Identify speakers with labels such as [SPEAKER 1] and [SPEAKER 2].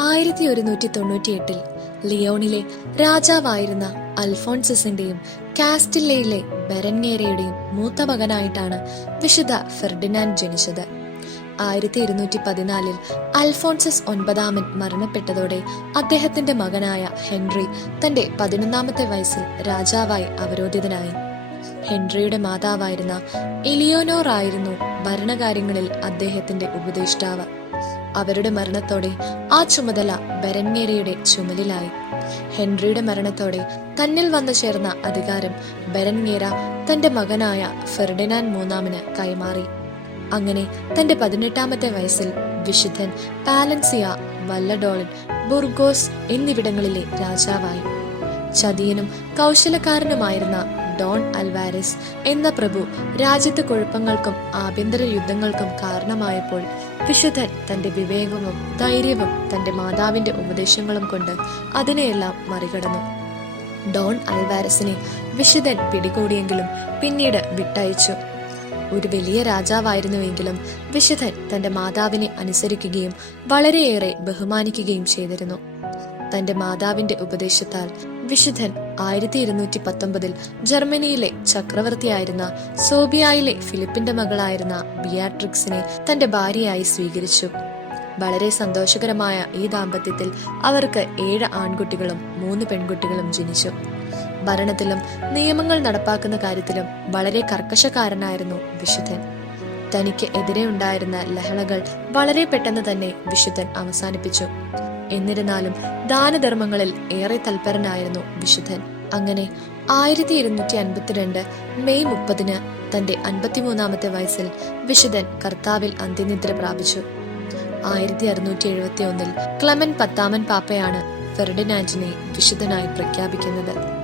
[SPEAKER 1] ആയിരത്തി ഒരുന്നൂറ്റി തൊണ്ണൂറ്റിയെട്ടിൽ ലിയോണിലെ രാജാവായിരുന്ന അൽഫോൺസസിന്റെയും കാസ്റ്റില്ലയിലെ ബെരൻഗേരയുടെയും മൂത്ത മകനായിട്ടാണ് വിശുദ്ധ ഫെർഡിനാൻഡ് ജനിച്ചത്. ആയിരത്തി ഇരുന്നൂറ്റി പതിനാലിൽ അൽഫോൺസസ് ഒൻപതാമൻ മരണപ്പെട്ടതോടെ അദ്ദേഹത്തിന്റെ മകനായ ഹെൻറി തന്റെ പതിനൊന്നാമത്തെ വയസ്സിൽ രാജാവായി അവരോധിതനായി. ഹെൻറിയുടെ മാതാവായിരുന്ന എലിയോനോർ ആയിരുന്നു ഭരണകാര്യങ്ങളിൽ അദ്ദേഹത്തിന്റെ ഉപദേഷ്ടാവ്. അവരുടെ മരണത്തോടെ ആ ചുമതല ബരൻഗേരയുടെ ചുമലിലായി. ഹെൻറിയുടെ മരണത്തോടെ തന്നിൽ വന്നു ചേർന്ന അധികാരം ബരൻഗേര തന്റെ മകനായ ഫെർഡിനാൻ മൂന്നാമന് കൈമാറി. അങ്ങനെ തന്റെ പതിനെട്ടാമത്തെ വയസ്സിൽ വിശുദ്ധൻ പാലൻസിയ വല്ലഡോളൻ ബുർഗോസ് എന്നിവിടങ്ങളിലെ രാജാവായി. ചതിയനും കൗശലക്കാരനുമായിരുന്ന ഡോൺ അൽവാരസ് എന്ന പ്രഭു രാജ്യത്തെ കുഴപ്പങ്ങൾക്കും ആഭ്യന്തര യുദ്ധങ്ങൾക്കും കാരണമായപ്പോൾ വിശുദ്ധൻ തന്റെ വിവേകവും ധൈര്യവും തന്റെ മാതാവിന്റെ ഉപദേശങ്ങളും കൊണ്ട് അതിനെയെല്ലാം മറികടന്നു. ഡോൺ അൽവാരസിനെ വിശുദ്ധൻ പിടികൂടിയെങ്കിലും പിന്നീട് വിട്ടയച്ചു. ഒരു വലിയ രാജാവായിരുന്നുവെങ്കിലും വിശുദ്ധൻ തന്റെ മാതാവിനെ അനുസരിക്കുകയും വളരെയേറെ ബഹുമാനിക്കുകയും ചെയ്തിരുന്നു. തന്റെ മാതാവിന്റെ ഉപദേശത്താൽ വിശുദ്ധൻ ആയിരത്തി ഇരുന്നൂറ്റി പത്തൊമ്പതിൽ ജർമ്മനിയിലെ ചക്രവർത്തിയായിരുന്ന സോബിയായിലെ ഫിലിപ്പിന്റെ മകളായിരുന്ന ബിയാട്രിക്സിനെ തന്റെ ഭാര്യയായി സ്വീകരിച്ചു. വളരെ സന്തോഷകരമായ ഈ ദാമ്പത്യത്തിൽ അവർക്ക് ഏഴ് ആൺകുട്ടികളും മൂന്ന് പെൺകുട്ടികളും ജനിച്ചു. ഭരണത്തിലും നിയമങ്ങൾ നടപ്പാക്കുന്ന കാര്യത്തിലും വളരെ കർക്കശക്കാരനായിരുന്നു വിശുദ്ധൻ. തനിക്ക് എതിരെ ഉണ്ടായിരുന്ന ലഹളകൾ വളരെ പെട്ടെന്ന് തന്നെ വിശുദ്ധൻ അവസാനിപ്പിച്ചു. എന്നിരുന്നാലും ദാനധർമ്മങ്ങളിൽ ഏറെ തൽപരനായിരുന്നു വിശുദ്ധൻ. അങ്ങനെ ആയിരത്തി ഇരുന്നൂറ്റി അൻപത്തിരണ്ട് മെയ് മുപ്പതിന് തന്റെ അൻപത്തിമൂന്നാമത്തെ വയസ്സിൽ വിശുദ്ധൻ കർത്താവിൽ അന്ത്യനിദ്ര പ്രാപിച്ചു. ആയിരത്തി അറുന്നൂറ്റി എഴുപത്തി ഒന്നിൽ ക്ലമൻ പത്താമൻ പാപ്പയാണ് ഫെർഡിനാൻഡിനെ വിശുദ്ധനായി പ്രഖ്യാപിക്കുന്നത്.